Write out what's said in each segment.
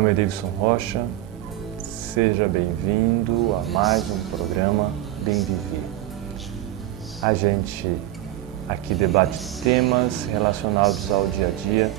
nome é Davidson Rocha, seja bem-vindo a mais um programa Bem Viver. A gente aqui debate temas relacionados ao dia a dia,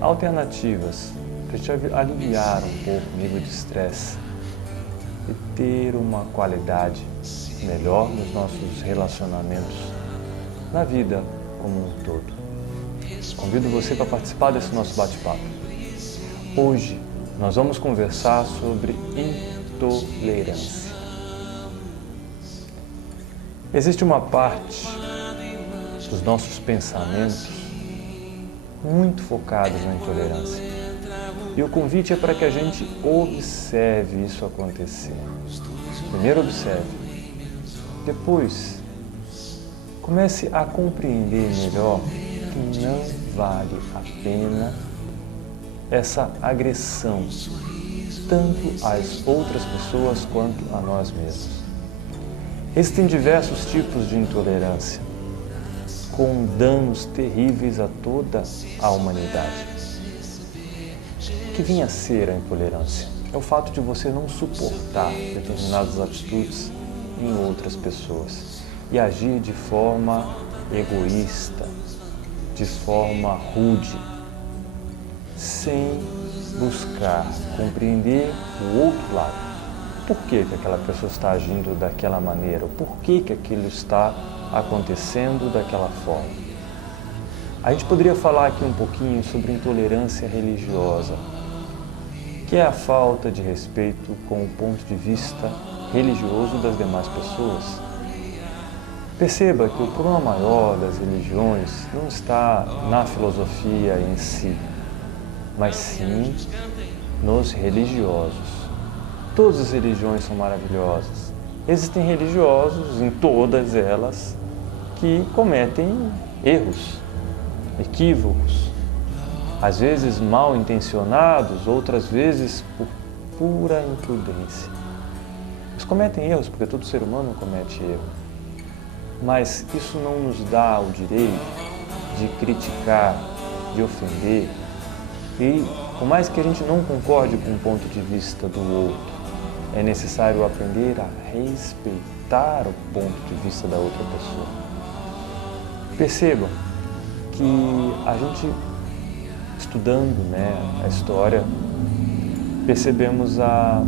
alternativas para a gente aliviar um pouco o nível de estresse e ter uma qualidade melhor nos nossos relacionamentos, na vida como um todo. Convido você para participar desse nosso bate-papo. Hoje nós vamos conversar sobre intolerância. Existe uma parte dos nossos pensamentos muito focados na intolerância. E o convite é para que a gente observe isso acontecer. Primeiro observe, depois comece a compreender melhor que não vale a pena essa agressão, tanto às outras pessoas quanto a nós mesmos. Existem diversos tipos de intolerância, com danos terríveis a toda a humanidade. O que vinha a ser a intolerância? É o fato de você não suportar determinadas atitudes em outras pessoas e agir de forma egoísta, de forma rude, sem buscar compreender o outro lado. Por que aquela pessoa está agindo daquela maneira? Por que aquilo está acontecendo daquela forma? A gente poderia falar aqui um pouquinho sobre intolerância religiosa, que é a falta de respeito com o ponto de vista religioso das demais pessoas. Perceba que o problema maior das religiões não está na filosofia em si, mas sim nos religiosos. Todas as religiões são maravilhosas. Existem religiosos, em todas elas, que cometem erros, equívocos, às vezes mal intencionados, outras vezes por pura imprudência. Eles cometem erros porque todo ser humano comete erro. Mas isso não nos dá o direito de criticar, de ofender. E por mais que a gente não concorde com o ponto de vista do outro, é necessário aprender a respeitar o ponto de vista da outra pessoa. Percebam que a gente, estudando a história, percebemos a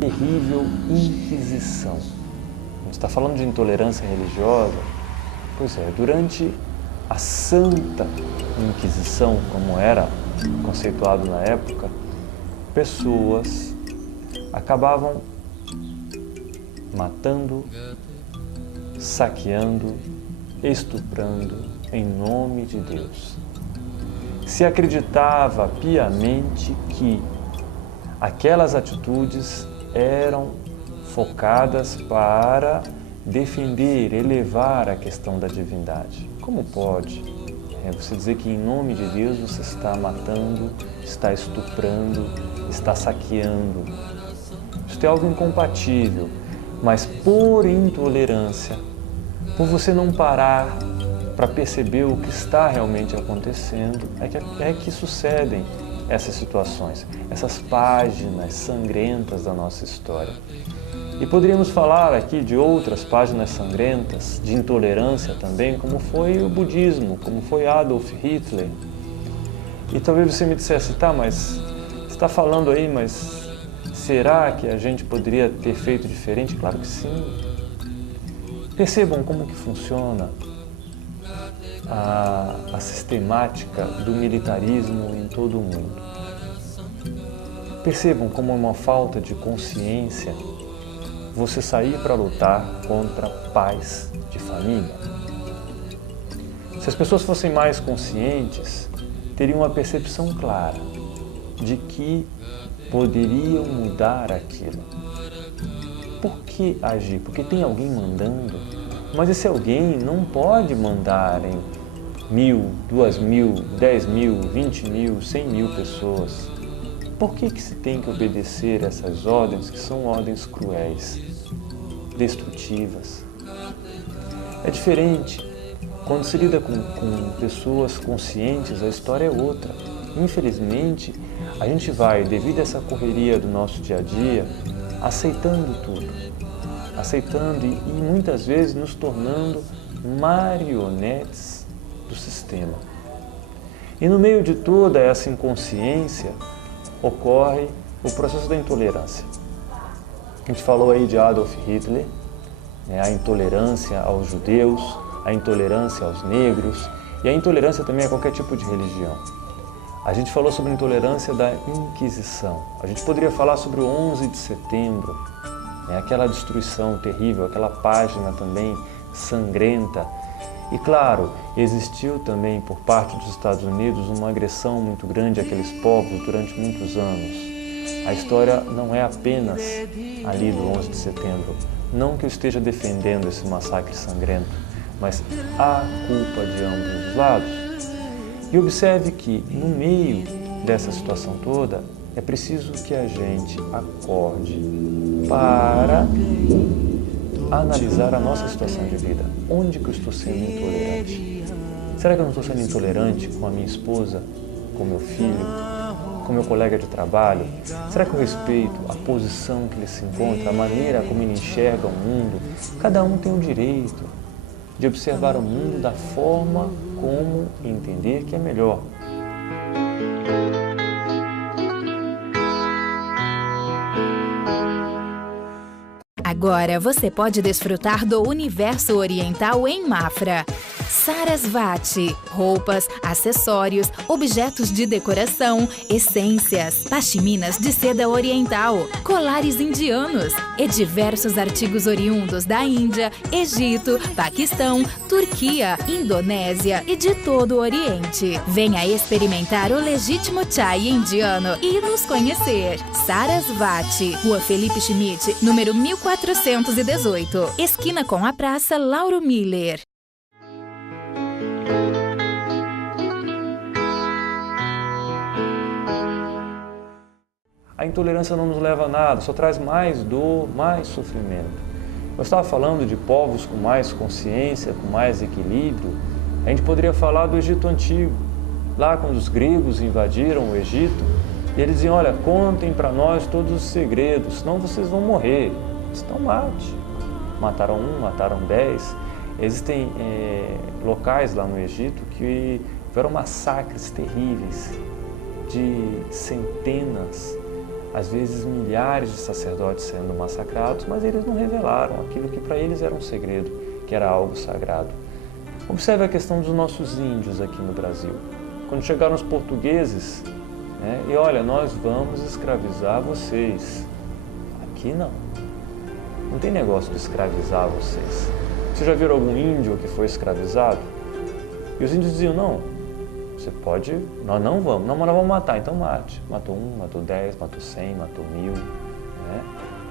terrível Inquisição. A gente está falando de intolerância religiosa? Pois é, durante a Santa Inquisição, como era conceituado na época, pessoas acabavam matando, saqueando, estuprando em nome de Deus. Se acreditava piamente que aquelas atitudes eram focadas para defender, elevar a questão da divindade. Como pode você dizer que em nome de Deus você está matando, está estuprando, está saqueando? Isso é algo incompatível, mas por intolerância, por você não parar para perceber o que está realmente acontecendo, é que sucedem essas situações, essas páginas sangrentas da nossa história. E poderíamos falar aqui de outras páginas sangrentas, de intolerância também, como foi o budismo, como foi Adolf Hitler. E talvez você me dissesse, tá, mas você está falando aí, mas será que a gente poderia ter feito diferente? Claro que sim. Percebam como que funciona a sistemática do militarismo em todo o mundo. Percebam como é uma falta de consciência você sair para lutar contra pais de família. Se as pessoas fossem mais conscientes, teriam uma percepção clara de que poderiam mudar aquilo. Por que agir? Porque tem alguém mandando, mas esse alguém não pode mandar em 1.000, 2.000, 10.000, 20.000, 100.000 pessoas. Por que se tem que obedecer essas ordens que são ordens cruéis, destrutivas? É diferente. Quando se lida com pessoas conscientes, a história é outra. infelizmente, a gente vai, devido a essa correria do nosso dia a dia, aceitando tudo, aceitando e muitas vezes nos tornando marionetes do sistema. E no meio de toda essa inconsciência ocorre o processo da intolerância. A gente falou aí de Adolf Hitler, né, a intolerância aos judeus, a intolerância aos negros e a intolerância também a qualquer tipo de religião. A gente falou sobre a intolerância da Inquisição. A gente poderia falar sobre o 11 de setembro, né, aquela destruição terrível, aquela página também sangrenta. E claro, existiu também por parte dos Estados Unidos uma agressão muito grande àqueles povos durante muitos anos. A história não é apenas ali do 11 de setembro. Não que eu esteja defendendo esse massacre sangrento, mas há culpa de ambos os lados. E observe que, no meio dessa situação toda, é preciso que a gente acorde para analisar a nossa situação de vida. Onde que eu estou sendo intolerante? Será que eu não estou sendo intolerante com a minha esposa, com meu filho, com meu colega de trabalho? Será que eu respeito a posição que ele se encontra, a maneira como ele enxerga o mundo? Cada um tem o direito de observar o mundo da forma como entender que é melhor. Agora você pode desfrutar do universo oriental em Mafra. Sarasvati, roupas, acessórios, objetos de decoração, essências, pashminas de seda oriental, colares indianos e diversos artigos oriundos da Índia, Egito, Paquistão, Turquia, Indonésia e de todo o Oriente. Venha experimentar o legítimo chai indiano e nos conhecer. Sarasvati, Rua Felipe Schmidt, número 1418, esquina com a Praça Lauro Miller. A intolerância não nos leva a nada, só traz mais dor, mais sofrimento. Eu estava falando de povos com mais consciência, com mais equilíbrio. A gente poderia falar do Egito Antigo, lá quando os gregos invadiram o Egito, e eles diziam, olha, contem para nós todos os segredos, senão vocês vão morrer. Então mate. Mataram 1, mataram 10. Existem locais lá no Egito que houveram massacres terríveis de centenas, às vezes milhares de sacerdotes sendo massacrados, mas eles não revelaram aquilo que para eles era um segredo, que era algo sagrado. Observe a questão dos nossos índios aqui no Brasil. Quando chegaram os portugueses, né, e olha, nós vamos escravizar vocês. Aqui não. Não tem negócio de escravizar vocês. Você já viram algum índio que foi escravizado? E os índios diziam, não, você pode, nós não vamos, não, mas nós vamos matar, então mate. Matou 1, matou 10, matou 100, matou 1000. Né?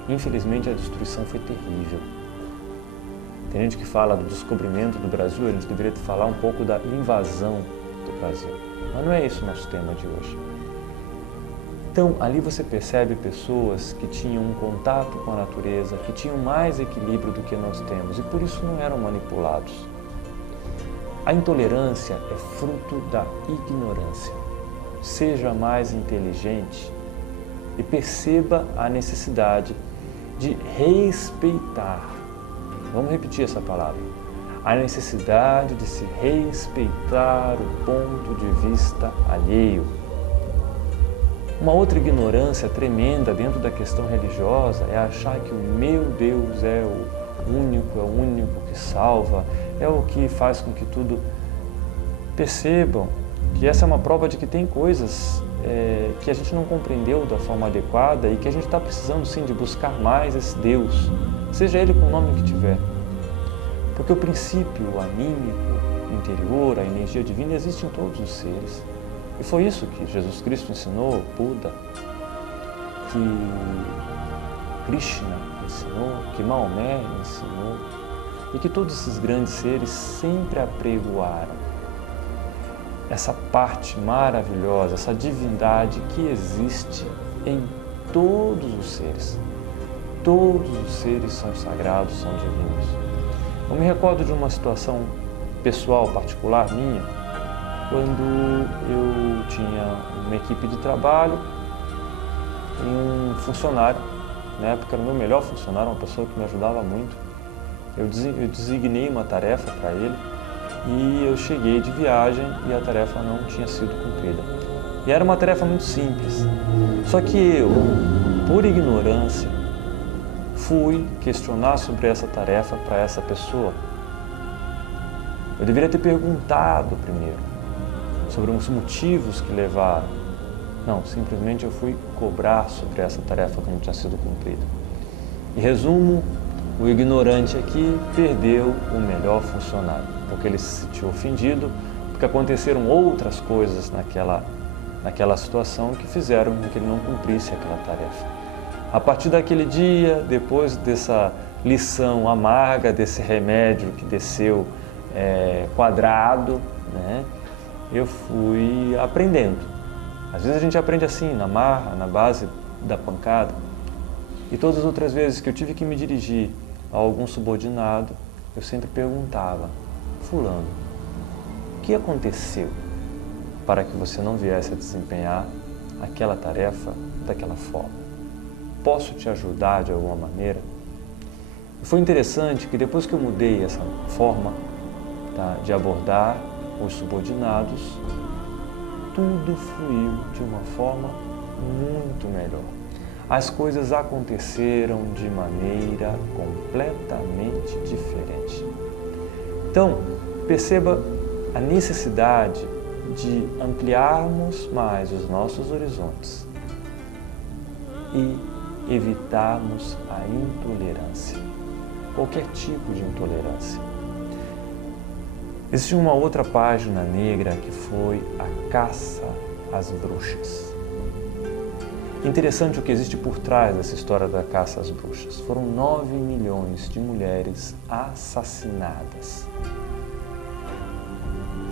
Infelizmente a destruição foi terrível. Tem gente que fala do descobrimento do Brasil, a gente deveria falar um pouco da invasão do Brasil. Mas não é esse o nosso tema de hoje. Então, ali você percebe pessoas que tinham um contato com a natureza, que tinham mais equilíbrio do que nós temos e por isso não eram manipulados. A intolerância é fruto da ignorância. Seja mais inteligente e perceba a necessidade de respeitar. Vamos repetir essa palavra. A necessidade de se respeitar o ponto de vista alheio. Uma outra ignorância tremenda dentro da questão religiosa é achar que o meu Deus é o único que salva, é o que faz com que tudo... Percebam que essa é uma prova de que tem coisas que a gente não compreendeu da forma adequada e que a gente está precisando sim de buscar mais esse Deus, seja ele com o nome que tiver. Porque o princípio anímico, interior, a energia divina existe em todos os seres. E foi isso que Jesus Cristo ensinou, Buda, que Krishna ensinou, que Maomé ensinou, e que todos esses grandes seres sempre apregoaram. Essa parte maravilhosa, essa divindade que existe em todos os seres. Todos os seres são sagrados, são divinos. Eu me recordo de uma situação pessoal, particular minha, quando eu tinha uma equipe de trabalho e um funcionário, na época era o meu melhor funcionário, uma pessoa que me ajudava muito. Eu designei uma tarefa para ele e eu cheguei de viagem e a tarefa não tinha sido cumprida. E era uma tarefa muito simples, só que eu, por ignorância, fui questionar sobre essa tarefa para essa pessoa. Eu deveria ter perguntado primeiro sobre os motivos que levaram. Não, simplesmente eu fui cobrar sobre essa tarefa que não tinha sido cumprida. Em resumo, o ignorante aqui perdeu o melhor funcionário, porque ele se sentiu ofendido, porque aconteceram outras coisas naquela situação que fizeram com que ele não cumprisse aquela tarefa. A partir daquele dia, depois dessa lição amarga, desse remédio que desceu quadrado, né, eu fui aprendendo. Às vezes a gente aprende assim, na marra, na base da pancada. E todas as outras vezes que eu tive que me dirigir a algum subordinado, eu sempre perguntava: fulano, o que aconteceu para que você não viesse a desempenhar aquela tarefa daquela forma? Posso te ajudar de alguma maneira? E foi interessante que depois que eu mudei essa forma de abordar os subordinados, tudo fluiu de uma forma muito melhor. As coisas aconteceram de maneira completamente diferente. Então, perceba a necessidade de ampliarmos mais os nossos horizontes e evitarmos a intolerância, qualquer tipo de intolerância. Existe uma outra página negra que foi a caça às bruxas. Interessante o que existe por trás dessa história da caça às bruxas. Foram 9 milhões de mulheres assassinadas.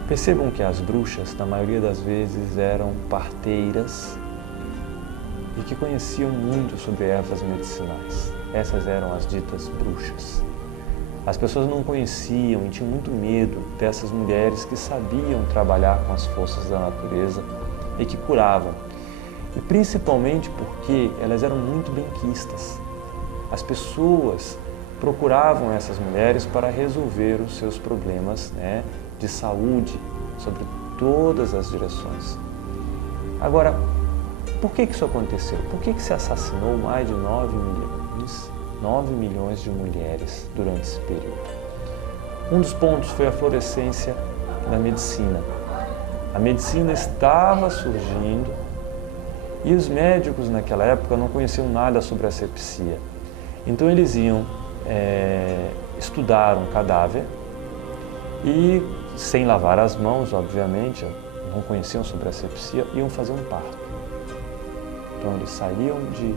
Percebam que as bruxas, na maioria das vezes, eram parteiras e que conheciam muito sobre ervas medicinais. Essas eram as ditas bruxas. As pessoas não conheciam e tinham muito medo dessas mulheres que sabiam trabalhar com as forças da natureza e que curavam. E principalmente porque elas eram muito benquistas. As pessoas procuravam essas mulheres para resolver os seus problemas, né, de saúde, sobre todas as direções. Agora, por que isso aconteceu? Por que se assassinou mais de 9 milhões de mulheres durante esse período? Um dos pontos foi a florescência da medicina. A medicina estava surgindo e os médicos naquela época não conheciam nada sobre asepsia. Então eles iam estudar um cadáver e, sem lavar as mãos, obviamente, não conheciam sobre asepsia, iam fazer um parto. Então eles saíam de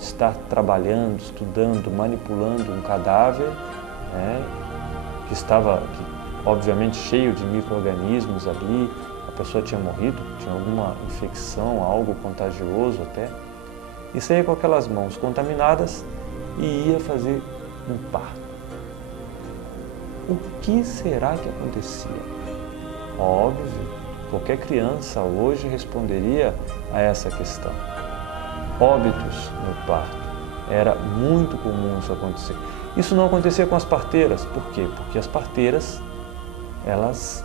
estar trabalhando, estudando, manipulando um cadáver, né, que estava, obviamente, cheio de micro-organismos ali. A pessoa tinha morrido, tinha alguma infecção, algo contagioso até, e saía com aquelas mãos contaminadas e ia fazer um parto. O que será que acontecia? Óbvio, qualquer criança hoje responderia a essa questão. Óbitos no parto. Era muito comum isso acontecer. Isso não acontecia com as parteiras. Por quê? Porque as parteiras, elas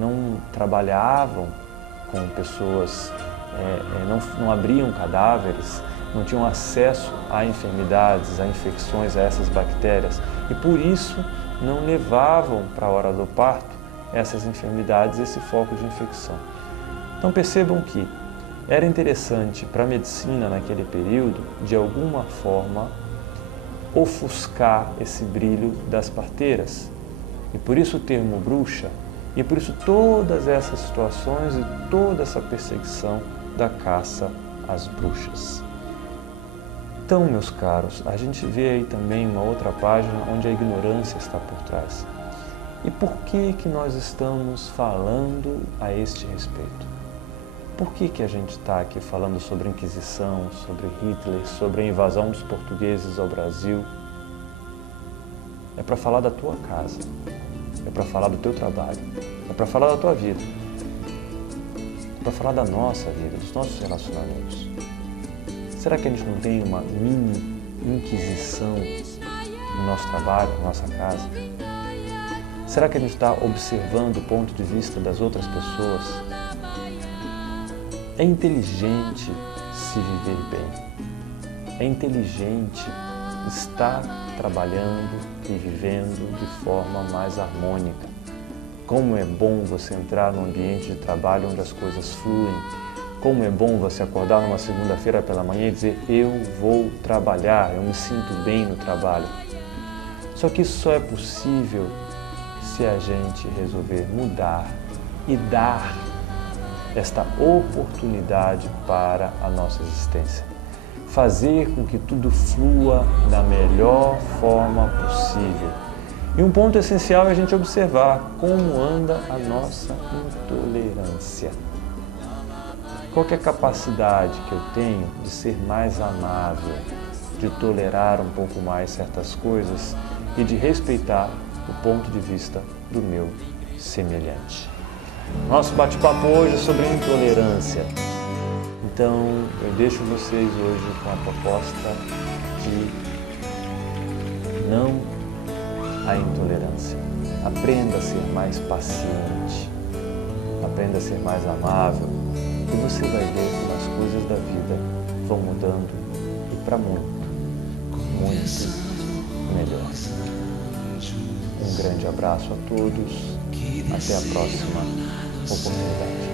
não trabalhavam com pessoas, não abriam cadáveres, não tinham acesso a enfermidades, a infecções, a essas bactérias. E por isso não levavam para a hora do parto essas enfermidades, esse foco de infecção. Então percebam que era interessante para a medicina naquele período, de alguma forma, ofuscar esse brilho das parteiras. E por isso o termo bruxa, e por isso todas essas situações e toda essa perseguição da caça às bruxas. Então, meus caros, a gente vê aí também uma outra página onde a ignorância está por trás. E por que nós estamos falando a este respeito? Por que a gente está aqui falando sobre a Inquisição, sobre Hitler, sobre a invasão dos portugueses ao Brasil? É para falar da tua casa. é para falar do teu trabalho, é para falar da tua vida, é para falar da nossa vida, dos nossos relacionamentos. Será que a gente não tem uma mini inquisição no nosso trabalho, na nossa casa? Será que a gente está observando o ponto de vista das outras pessoas? É inteligente se viver bem. É inteligente estar trabalhando e vivendo de forma mais harmônica. Como é bom você entrar num ambiente de trabalho onde as coisas fluem. Como é bom você acordar numa segunda-feira pela manhã e dizer: eu vou trabalhar, eu me sinto bem no trabalho. Só que isso só é possível se a gente resolver mudar e dar esta oportunidade para a nossa existência. Fazer com que tudo flua da melhor forma possível. E um ponto essencial é a gente observar como anda a nossa intolerância. Qual que é a capacidade que eu tenho de ser mais amável, de tolerar um pouco mais certas coisas e de respeitar o ponto de vista do meu semelhante. Nosso bate-papo hoje é sobre intolerância. Então, eu deixo vocês hoje com a proposta de não à intolerância. Aprenda a ser mais paciente, aprenda a ser mais amável e você vai ver como as coisas da vida vão mudando e para muito melhor. Um grande abraço a todos, até a próxima oportunidade.